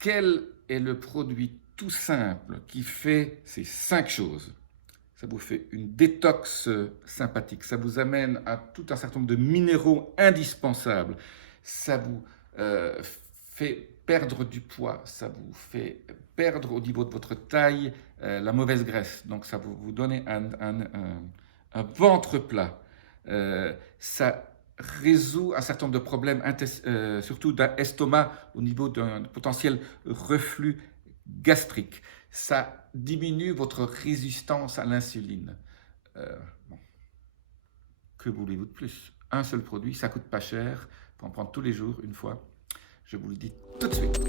quel est le produit tout simple qui fait ces 5 choses? Ça vous fait une détox sympathique, ça vous amène à tout un certain nombre de minéraux indispensables, ça vous fait perdre du poids, ça vous fait perdre au niveau de votre taille la mauvaise graisse, donc ça vous donne un ventre plat. Ça résout un certain nombre de problèmes, surtout d'estomac au niveau d'un potentiel reflux gastrique. Ça diminue votre résistance à l'insuline. Bon, que voulez-vous de plus? Un seul produit, ça coûte pas cher, pour en prendre tous les jours, une fois. Je vous le dis tout de suite.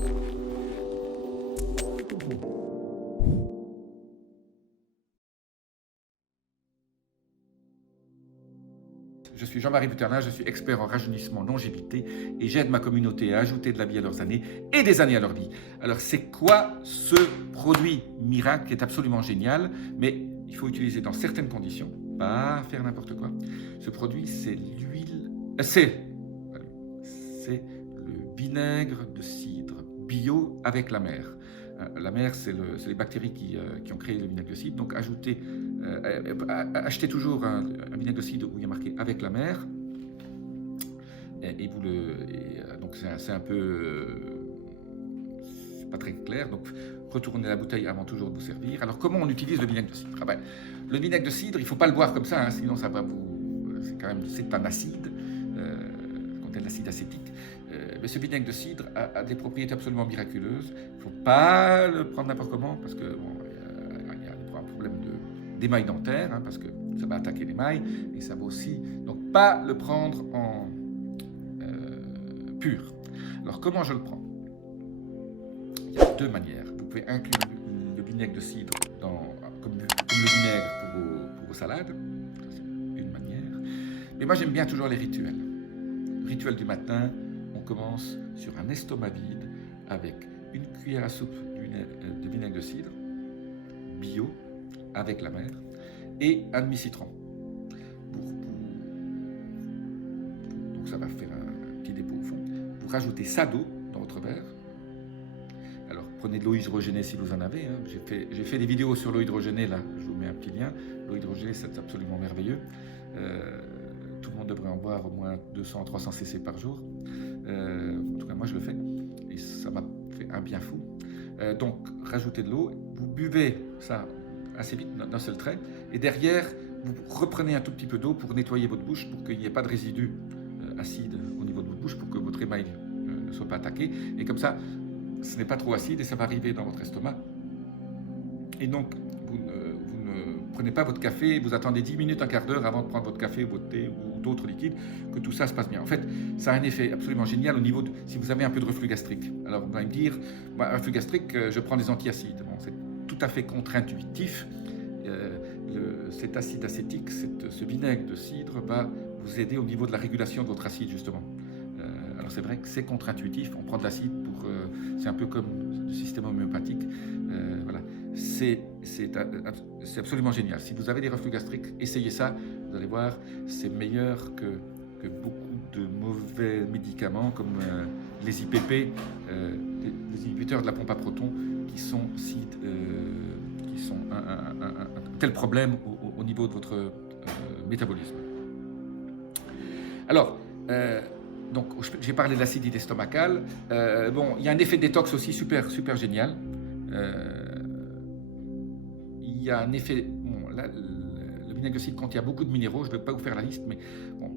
Je suis Jean-Marie Buterlin, je suis expert en rajeunissement, longévité et j'aide ma communauté à ajouter de la vie à leurs années et des années à leur vie. Alors c'est quoi ce produit miracle qui est absolument génial, mais il faut utiliser dans certaines conditions, pas faire n'importe quoi. Ce produit c'est l'huile, c'est le vinaigre de cidre bio avec la mer. La mer, c'est les bactéries qui ont créé le vinaigre de cidre. Donc, achetez toujours un vinaigre de cidre où il y a marqué avec la mer. Donc, c'est un peu. C'est pas très clair. Donc, retournez la bouteille avant toujours de vous servir. Alors, comment on utilise le vinaigre de cidre? Le vinaigre de cidre, il ne faut pas le boire comme ça, hein, sinon ça va vous. C'est un acide. De l'acide acétique. Mais ce vinaigre de cidre a des propriétés absolument miraculeuses. Il ne faut pas le prendre n'importe comment parce que il y a un problème d'émail dentaire, hein, parce que ça va attaquer l'émail et ça va aussi. Donc pas le prendre en pur. Alors comment je le prends? Il y a 2 manières. Vous pouvez inclure le vinaigre de cidre comme le vinaigre pour vos salades. C'est une manière. Mais moi j'aime bien toujours les rituels. Rituel du matin, on commence sur un estomac vide avec une cuillère à soupe de vinaigre de cidre, bio, avec la mer, et un demi-citron. Donc ça va faire un petit dépôt au fond. Vous rajoutez ça d'eau dans votre verre. Alors prenez de l'eau hydrogénée si vous en avez. Hein. J'ai fait des vidéos sur l'eau hydrogénée, là, je vous mets un petit lien. L'eau hydrogénée, c'est absolument merveilleux. Tout le monde devrait en boire au moins 200-300 cc par jour. En tout cas, moi, je le fais. Et ça m'a fait un bien fou. Donc, rajoutez de l'eau. Vous buvez ça assez vite, d'un seul trait. Et derrière, vous reprenez un tout petit peu d'eau pour nettoyer votre bouche, pour qu'il n'y ait pas de résidus acides au niveau de votre bouche, pour que votre émail ne soit pas attaqué. Et comme ça, ce n'est pas trop acide et ça va arriver dans votre estomac. Et donc, vous ne prenez pas votre café, vous attendez 10 minutes, un quart d'heure avant de prendre votre café, votre thé ou d'autres liquides, que tout ça se passe bien. En fait, ça a un effet absolument génial au niveau de si vous avez un peu de reflux gastrique. Alors, vous allez me dire, moi, un reflux gastrique, je prends des antiacides. Bon, c'est tout à fait contre-intuitif. Cet acide acétique, ce vinaigre de cidre va vous aider au niveau de la régulation de votre acide, justement. Alors, c'est vrai que c'est contre-intuitif. On prend de l'acide pour... c'est un peu comme le système homéopathique. Voilà. C'est absolument génial. Si vous avez des reflux gastriques, essayez ça. Vous allez voir, c'est meilleur que beaucoup de mauvais médicaments comme les IPP, les inhibiteurs de la pompe à protons, qui sont un tel problème au niveau de votre métabolisme. Alors, donc, j'ai parlé de l'acidité estomacale. Bon, il y a un effet détox aussi super génial. Il y a un effet... Bon, là, le vinaigre de cidre contient beaucoup de minéraux. Je ne vais pas vous faire la liste, mais bon,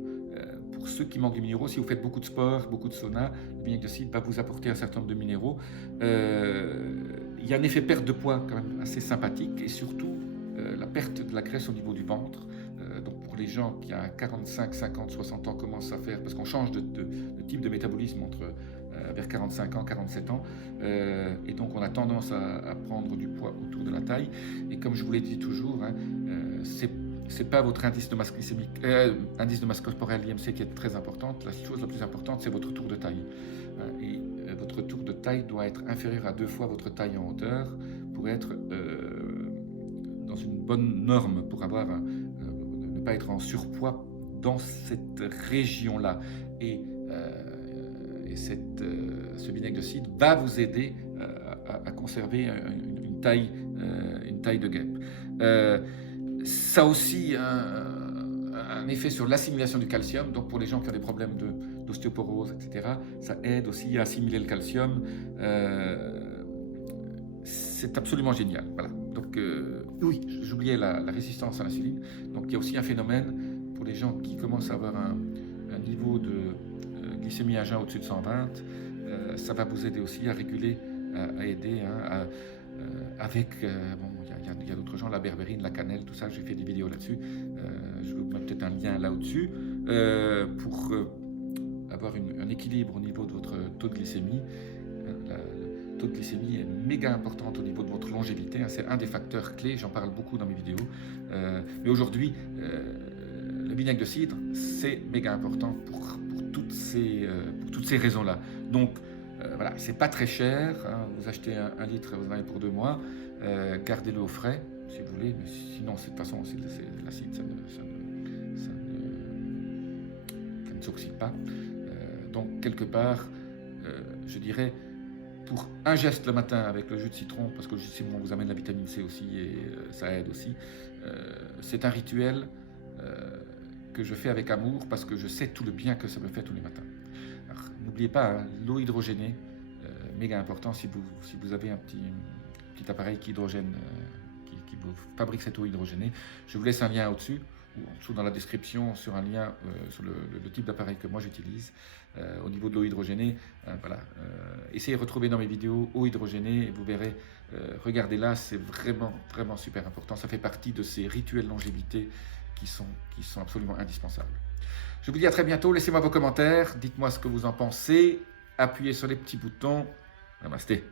pour ceux qui manquent de minéraux, si vous faites beaucoup de sport, beaucoup de sauna, le vinaigre de cidre va vous apporter un certain nombre de minéraux. Il y a un effet perte de poids quand même assez sympathique et surtout la perte de la graisse au niveau du ventre. Donc pour les gens qui à 45, 50, 60 ans commencent à faire, parce qu'on change de type de métabolisme vers 45 ans, 47 ans, et donc on a tendance à prendre du poids autour de la taille. Et comme je vous l'ai dit toujours, hein, c'est pas votre indice de masse glycémique, indice de masse corporelle, l'IMC, qui est très importante. La chose la plus importante, c'est votre tour de taille. Et votre tour de taille doit être inférieur à 2 fois votre taille en hauteur pour être dans une bonne norme, pour avoir ne pas être en surpoids dans cette région-là. Et ce vinaigre de cidre va vous aider conserver une taille de guêpe. Ça a aussi un effet sur l'assimilation du calcium, donc pour les gens qui ont des problèmes d'ostéoporose, etc., ça aide aussi à assimiler le calcium. C'est absolument génial. Voilà. Donc, oui, j'oubliais la résistance à l'insuline. Donc, il y a aussi un phénomène pour les gens qui commencent à avoir un niveau de glycémie à jeun au-dessus de 120. Ça va vous aider aussi à réguler, à aider avec, il y a d'autres gens, la berbérine, la cannelle, tout ça, j'ai fait des vidéos là-dessus. Je vous mets peut-être un lien là au-dessus pour avoir un équilibre au niveau de votre taux de glycémie. Le taux de glycémie est méga important au niveau de votre longévité, c'est un des facteurs clés, j'en parle beaucoup dans mes vidéos. Mais aujourd'hui, le vinaigre de cidre, c'est méga important pour toutes ces raisons-là. Donc, voilà, c'est pas très cher, hein, vous achetez un litre, vous en avez pour 2 mois, gardez-le au frais, si vous voulez, mais sinon, de toute façon, l'acide, ça ne s'oxyde pas. Donc, quelque part, je dirais, pour un geste le matin avec le jus de citron, parce que le jus de citron vous amène la vitamine C aussi, et ça aide aussi, c'est un rituel que je fais avec amour, parce que je sais tout le bien que ça me fait tous les matins. N'oubliez pas, hein, l'eau hydrogénée, méga important si vous avez un petit appareil qui hydrogène, qui vous fabrique cette eau hydrogénée. Je vous laisse un lien au-dessus, ou en dessous dans la description, sur un lien sur le type d'appareil que moi j'utilise. Au niveau de l'eau hydrogénée, voilà. Essayez de retrouver dans mes vidéos eau hydrogénée et vous verrez, regardez là, c'est vraiment, vraiment super important. Ça fait partie de ces rituels longévité qui sont absolument indispensables. Je vous dis à très bientôt, laissez-moi vos commentaires, dites-moi ce que vous en pensez, appuyez sur les petits boutons. Namasté.